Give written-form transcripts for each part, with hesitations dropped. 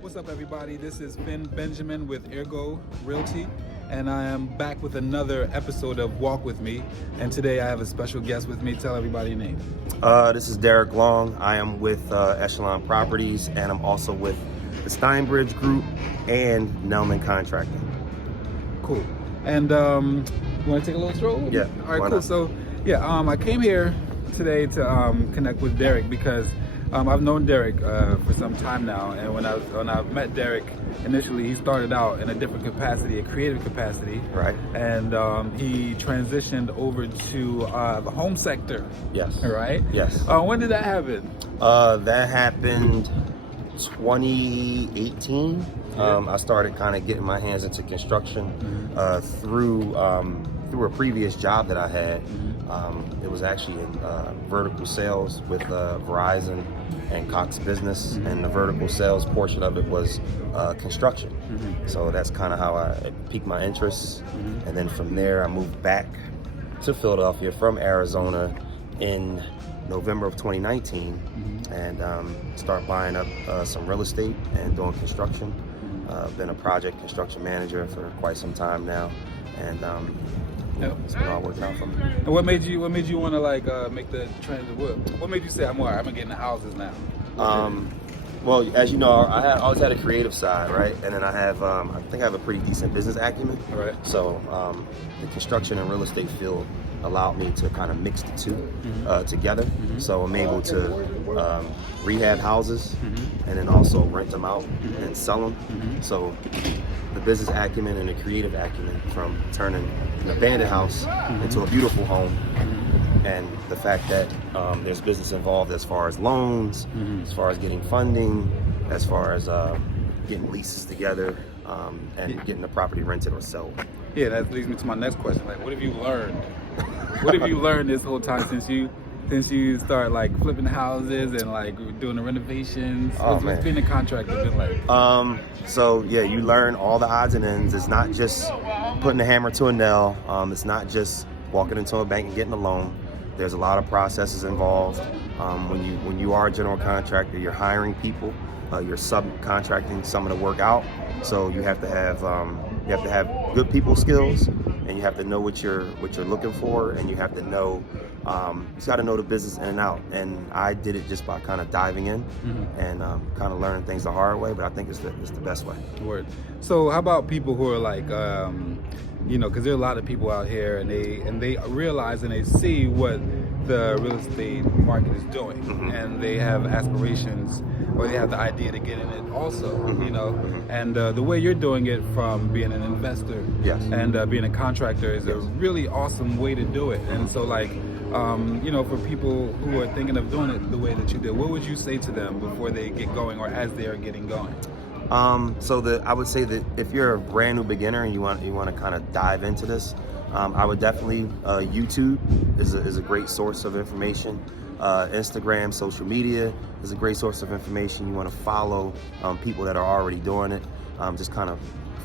What's up, everybody? This is Finn Benjamin with Ergo Realty, and I am back with another episode of Walk With Me. And today I have a special guest with me. Tell everybody your name. This is Derrick Long. I am with Echelon Properties, and I'm also with the Steinbridge Group and Nelman Contracting. Cool. And you want to take a little stroll? Yeah. All right, cool. Not? So, yeah, I came here today to connect with Derrick because I've known Derrick for some time now, and when I met Derrick initially, he started out in a different capacity, a creative capacity. Right. And he transitioned over to the home sector. Yes. Right? Yes. When did that happen? That happened 2018. Yeah. I started kind of getting my hands into construction through a previous job that I had. It was actually in vertical sales with Verizon and Cox Business, and the vertical sales portion of it was construction. So that's kind of how it piqued my interest. And then from there, I moved back to Philadelphia from Arizona in November of 2019 and start buying up some real estate and doing construction. Been a project construction manager for quite some time now, and it's been all working out for me. And what made you want to like make the transition? What made you say I'm gonna get into houses now? Well, as you know, I always had a creative side, right? And then I have, I think I have a pretty decent business acumen. Right. So the construction and real estate field allowed me to kind of mix the two together. So I'm able to rehab houses and then also rent them out and sell them. So the business acumen and the creative acumen from turning an abandoned house into a beautiful home, and the fact that there's business involved as far as loans, as far as getting funding, as far as getting leases together, and getting the property rented or sold. Yeah, that leads me to my next question. Like, what have you learned? What have you learned this whole time since you start like flipping houses and like doing the renovations? What's being a contractor been like? So yeah, you learn all the odds and ends. It's not just putting a hammer to a nail. It's not just walking into a bank and getting a loan. There's a lot of processes involved. When you are a general contractor, you're hiring people. You're subcontracting some of the work out. So you have to have good people skills, and you have to know what you're looking for, and you have to know you got to know the business in and out. And I did it just by kind of diving in and kind of learning things the hard way. But I think it's the best way. Word. So how about people who are like, because there are a lot of people out here, and they realize and they see what the real estate market is doing, and they have aspirations, or they have the idea to get in it also, and the way you're doing it from being an investor and being a contractor is a really awesome way to do it. And so like, for people who are thinking of doing it the way that you did, what would you say to them before they get going or as they are getting going? I would say that if you're a brand new beginner and you want to kind of dive into this, I would definitely YouTube is a great source of information. Instagram, social media is a great source of information. You want to follow people that are already doing it. Just kind of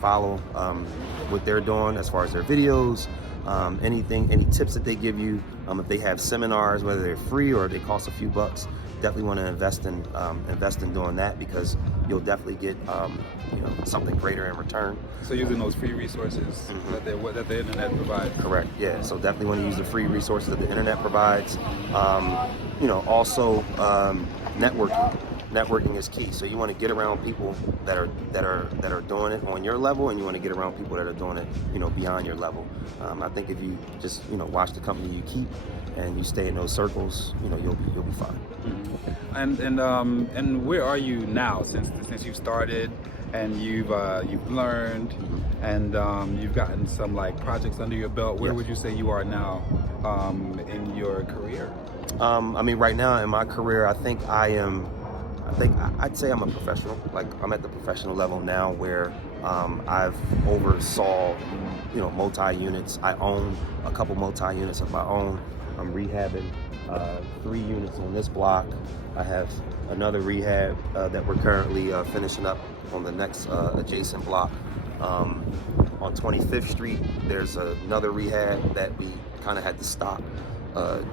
follow what they're doing as far as their videos, any tips that they give you. If they have seminars, whether they're free or they cost a few bucks, definitely want to invest in doing that, because you'll definitely get something greater in return. So using those free resources that the internet provides. Correct. Yeah. So definitely want to use the free resources that the internet provides. Also networking. networking is key. So you want to get around people that are doing it on your level, and you want to get around people that are doing it, you know, beyond your level. I think if you just, you know, watch the company you keep and you stay in those circles, you know, you'll be fine. And where are you now since you've started and you've learned and you've gotten some like projects under your belt? Where would you say you are now in your career? I mean, right now in my career, I'd say I'm a professional. Like, I'm at the professional level now where I've oversaw, you know, multi-units. I own a couple multi-units of my own. I'm rehabbing 3 units on this block. I have another rehab that we're currently finishing up on the next adjacent block. On 25th Street, there's another rehab that we kind of had to stop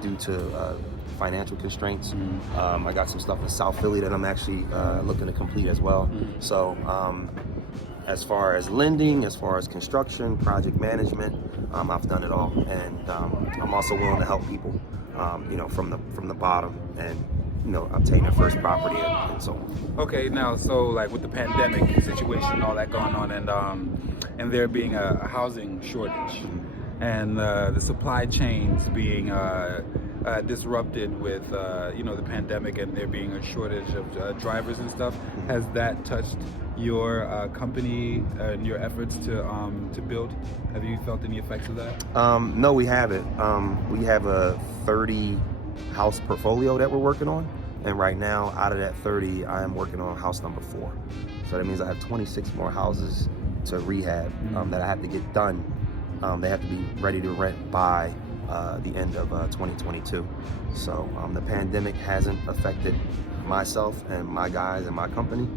due to financial constraints. I got some stuff in South Philly that I'm actually looking to complete as well. So as far as lending, as far as construction, project management, I've done it all, and I'm also willing to help people, you know, from the bottom, and you know, obtain their first property and so on. Okay, now so like with the pandemic situation, all that going on, and there being a housing shortage, and the supply chains being disrupted with you know, the pandemic, and there being a shortage of drivers and stuff, has that touched your company and your efforts to build? Have you felt any effects of that? No, we haven't. We have a 30 house portfolio that we're working on, and right now out of that 30, I am working on house number 4. So that means I have 26 more houses to rehab that I have to get done. They have to be ready to rent by the end of 2022. So the pandemic hasn't affected myself and my guys and my company.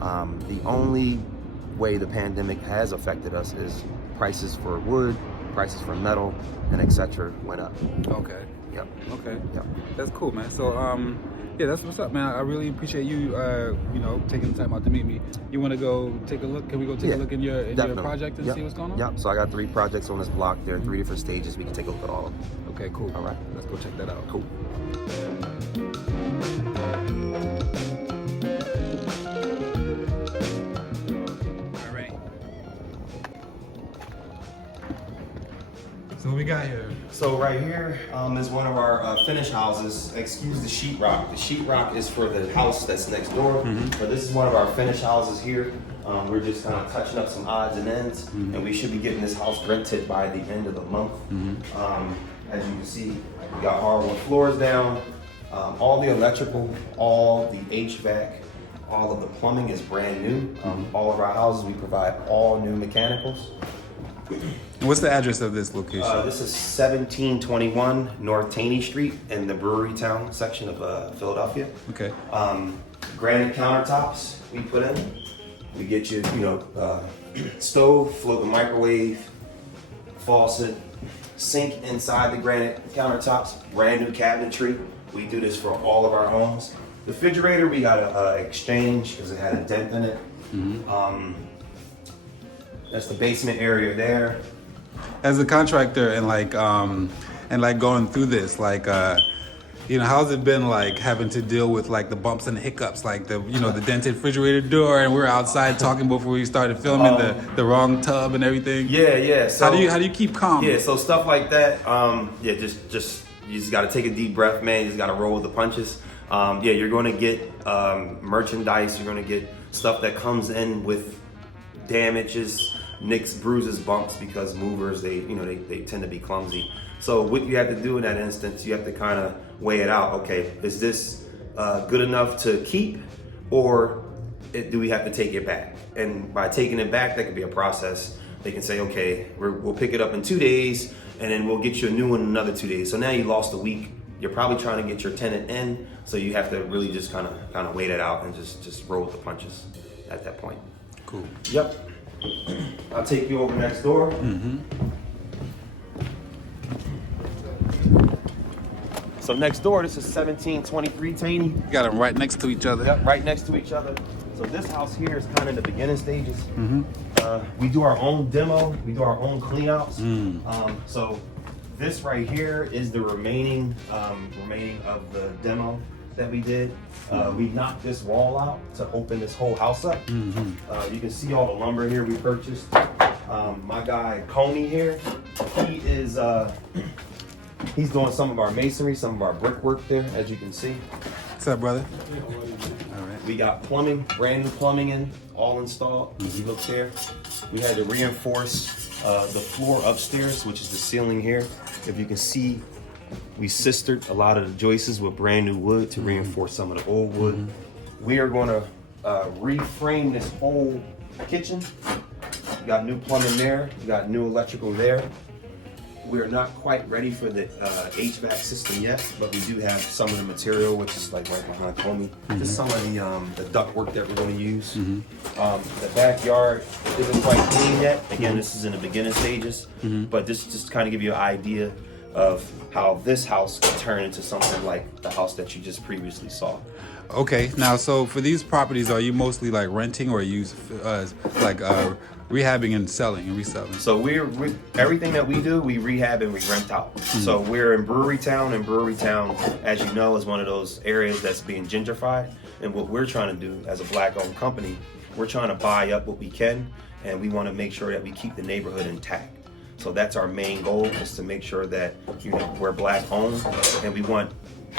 The only way the pandemic has affected us is prices for wood, prices for metal, and etc. went up. Okay. Yep. Okay. Yep. That's cool, man. So yeah, that's what's up, man. I really appreciate you you know, taking the time out to meet me. You want to go take a look? Can we go take a look in your project and see what's going on? Yep. So I got 3 projects on this block. They're in 3 different stages. We can take a look at all of them. Okay, cool. All right. Let's go check that out. Cool. All right. So what we got here? So right here is one of our finished houses. Excuse the sheetrock. The sheetrock is for the house that's next door. But this is one of our finished houses here. We're just kind of touching up some odds and ends, and we should be getting this house rented by the end of the month. As you can see, we got hardwood floors down. All the electrical, all the HVAC, all of the plumbing is brand new. All of our houses, we provide all new mechanicals. What's the address of this location? This is 1721 North Taney Street in the Brewery Town section of Philadelphia. Okay. Granite countertops we put in. We get you, you know, stove, floating microwave, faucet, sink inside the granite countertops, brand new cabinetry. We do this for all of our homes. The refrigerator, we got to exchange because it had a dent in it. That's the basement area there. As a contractor and like going through this, like you know, how's it been like having to deal with like the bumps and the hiccups, like the, you know, the dented refrigerator door, and we're outside talking before we started filming the wrong tub and everything? Yeah. So how do you keep calm? Yeah, so stuff like that. Yeah, just you just got to take a deep breath, man. You just got to roll with the punches. Yeah, you're going to get merchandise. You're going to get stuff that comes in with damages, nicks, bruises, bumps, because movers, they tend to be clumsy. So what you have to do in that instance, you have to kind of weigh it out. Okay, is this good enough to keep, or do we have to take it back? And by taking it back, that could be a process. They can say, okay, we'll pick it up in 2 days, and then we'll get you a new one in another 2 days. So now you lost a week. You're probably trying to get your tenant in, so you have to really just kind of wait it out and just roll with the punches at that point. Cool. Yep. I'll take you over next door. So next door, this is 1723 Taney. You got them right next to each other. Yep, right next to each other. So this house here is kind of in the beginning stages. We do our own demo. We do our own cleanouts. So this right here is the remaining of the demo. that we did. We knocked this wall out to open this whole house up. You can see all the lumber here we purchased. My guy Coney here, he is he's doing some of our masonry, some of our brickwork there, as you can see. What's up, brother? All right. We got plumbing, brand new plumbing in, all installed. Easy look there. We had to reinforce the floor upstairs, which is the ceiling here. If you can see, we sistered a lot of the joists with brand new wood to reinforce some of the old wood. We are going to reframe this whole kitchen. We got new plumbing there. We got new electrical there. We're not quite ready for the HVAC system yet, but we do have some of the material, which is like right behind Comey. Just some of the duct work that we're going to use. The backyard isn't quite clean yet. Again, this is in the beginning stages, but this just kind of give you an idea of how this house could turn into something like the house that you just previously saw. Okay, now so for these properties, are you mostly like renting, or are you rehabbing and selling and reselling? So we're everything that we do, we rehab and we rent out. So we're in Brewery Town, and Brewery Town, as you know, is one of those areas that's being gentrified. And what we're trying to do as a Black-owned company, we're trying to buy up what we can, and we want to make sure that we keep the neighborhood intact. So that's our main goal, is to make sure that we're Black-owned, and we want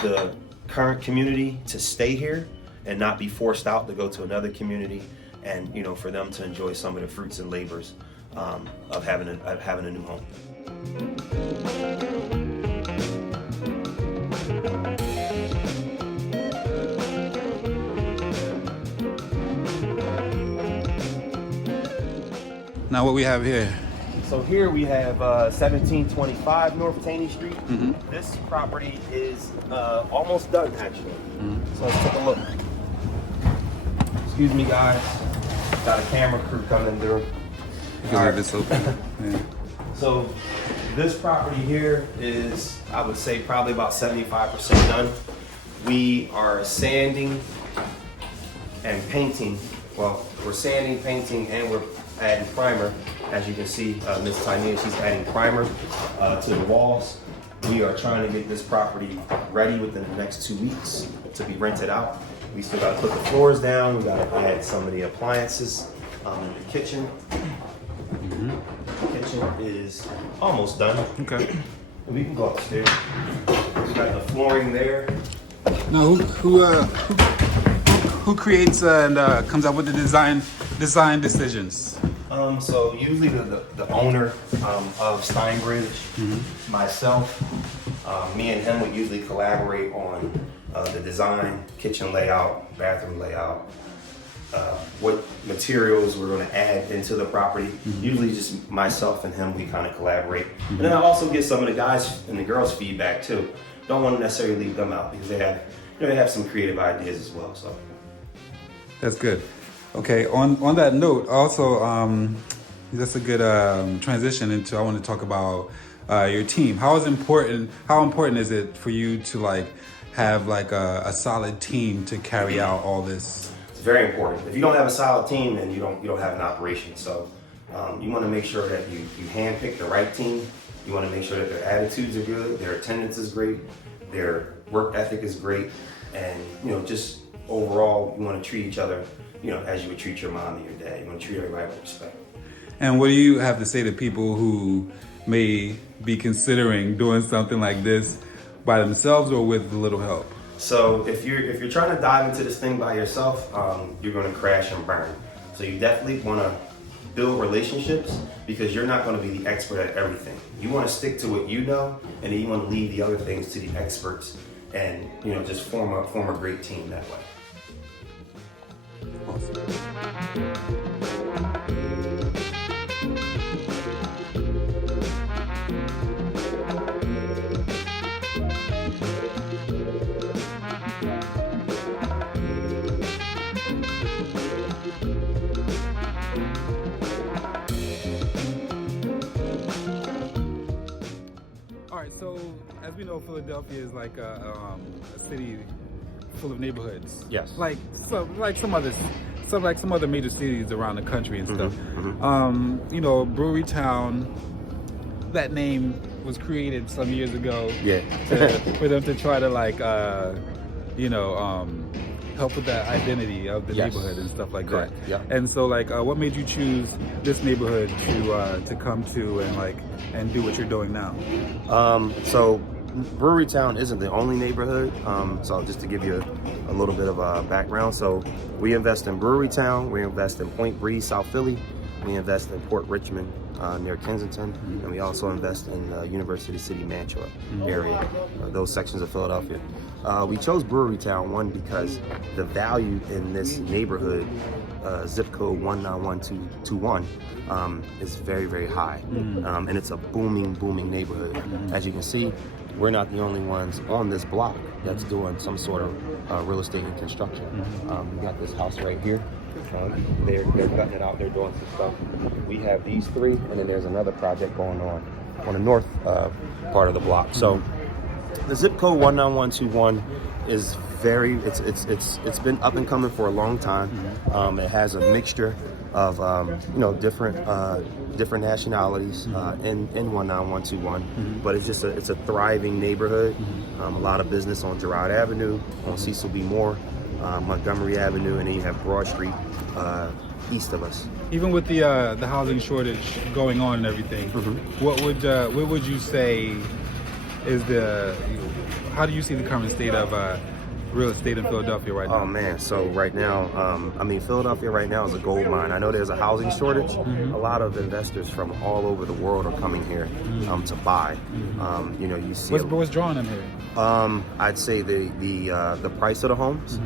the current community to stay here and not be forced out to go to another community, and for them to enjoy some of the fruits and labors of having a new home. Now what we have here? So here we have 1725 North Taney Street. This property is almost done, actually. So let's take a look. Excuse me, guys. Got a camera crew coming through. Leave this open. Yeah. So this property here is, I would say, probably about 75% done. We are sanding and painting. Well, we're sanding, painting, and we're adding primer. As you can see, Ms. Tanya, she's adding primer to the walls. We are trying to get this property ready within the next 2 weeks to be rented out. We still got to put the floors down. We got to add some of the appliances in the kitchen. The kitchen is almost done. Okay. We can go upstairs. We got the flooring there. Now who creates and comes up with the design decisions? So usually the owner of Steinbridge, myself, me and him would usually collaborate on the design, kitchen layout, bathroom layout, what materials we're going to add into the property. Usually just myself and him, we kind of collaborate. And then I also get some of the guys and the girls' feedback too. Don't want to necessarily leave them out because they have some creative ideas as well. So that's good. Okay, on that note, also, that's a good transition into, I want to talk about your team. How important is it for you to have a solid team to carry out all this? It's very important. If you don't have a solid team, then you don't have an operation. So you want to make sure that you handpick the right team. You want to make sure that their attitudes are good, their attendance is great, their work ethic is great, and just overall, you want to treat each other as you would treat your mom and your dad. You want to treat everybody with respect. And what do you have to say to people who may be considering doing something like this by themselves or with a little help? So if you're trying to dive into this thing by yourself, you're going to crash and burn. So you definitely want to build relationships, because you're not going to be the expert at everything. You want to stick to what you know, and then you want to leave the other things to the experts, and just form a great team that way. All right, so as we know, Philadelphia is like a city full of neighborhoods. Yes. Like some other major cities around the country and stuff. Brewery Town, that name was created some years ago. Yeah. For them to try to help with that identity of the Yes. neighborhood and stuff like Correct. that. Yeah. And so, like, what made you choose this neighborhood to come to and do what you're doing now? So Brewery Town isn't the only neighborhood. So just to give you a little bit of a background, so we invest in Brewery Town, we invest in Point Breeze, South Philly, we invest in Port Richmond near Kensington, and we also invest in University City, Mantua area, those sections of Philadelphia. We chose Brewery Town, one, because the value in this neighborhood, zip code 19121, is very, very high. And it's a booming neighborhood. As you can see, we're not the only ones on this block that's doing some sort of real estate and construction. We got this house right here. They're cutting it out, they're doing some stuff. We have these three, and then there's another project going on the north part of the block. So the zip code 19121 is it's been up and coming for a long time. It has a mixture of different nationalities in 19121, but it's a thriving neighborhood. A lot of business on Girard Avenue, on Cecil B. Moore, Montgomery Avenue, and then you have Broad Street east of us. Even with the housing shortage going on and everything, what would you say is how do you see the current state of real estate in Philadelphia right now? Oh man, so right now, Philadelphia right now is a gold mine. I know there's a housing shortage. A lot of investors from all over the world are coming here to buy. You see what's drawing them here? I'd say the price of the homes.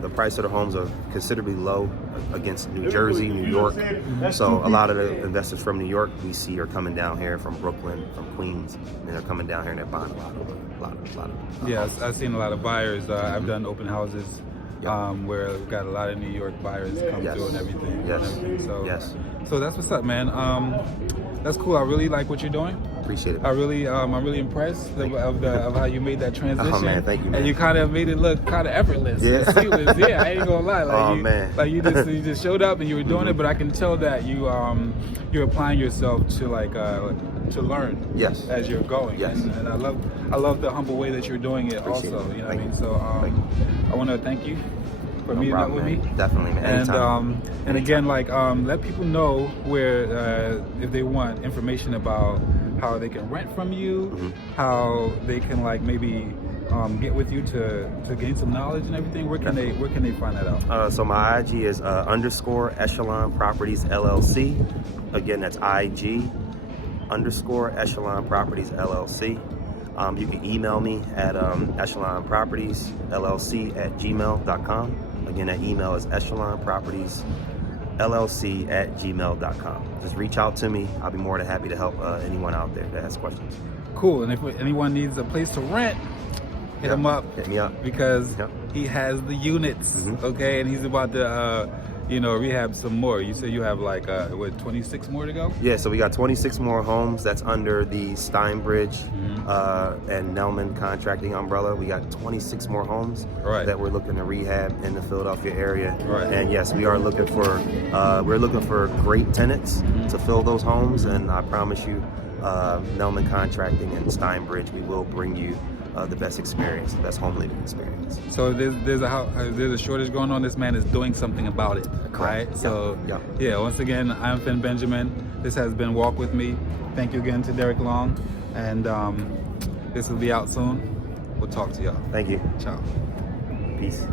The price of the homes are considerably low against New Jersey, New York. So a lot of the investors from New York we see are coming down here, from Brooklyn, from Queens, and they're coming down here and they're buying a lot of Yeah, I've seen a lot of buyers. I've done open houses where we've got a lot of New York buyers come through and everything. Yes. So that's what's up, man. That's cool. I really like what you're doing. Appreciate it. I'm really impressed of how you made that transition. Oh man, thank you, man. And you kind of made it look kind of effortless. Yeah. Seamless. Yeah, I ain't gonna lie. Man. You just showed up and you were doing it, but I can tell that you're applying yourself to to learn. Yes. As you're going. Yes. And I love the humble way that you're doing it. Appreciate Also, it. you know what I Thank mean. you. So I want to thank you for meeting up with me. Definitely, man. Anytime. And again, let people know where if they want information about how they can rent from you, how they can maybe get with you to gain some knowledge and everything. Where can they find that out? So my IG is _ Echelon Properties LLC. Again, that's IG _ Echelon Properties LLC. You can email me at echelonpropertiesllc@gmail.com. Again, that email is echelonpropertiesllc@gmail.com. Just reach out to me. I'll be more than happy to help anyone out there that has questions. Cool. And if anyone needs a place to rent, hit him up. Hit me up. Because he has the units, okay? And he's about to, rehab some more. You said you have 26 more to go? Yeah, so we got 26 more homes. That's under the Steinbridge and Nelman contracting umbrella. We got 26 more homes that we're looking to rehab in the Philadelphia area. Right. And yes, we are looking for great tenants to fill those homes. And I promise you, Nelman Contracting and Steinbridge, we will bring you the best experience, the best home living experience. So there's a shortage going on. This man is doing something about it, right? So yeah. Once again, I'm Finn Benjamin. This has been Walk With Me. Thank you again to Derrick Long, and this will be out soon. We'll talk to y'all. Thank you. Ciao. Peace.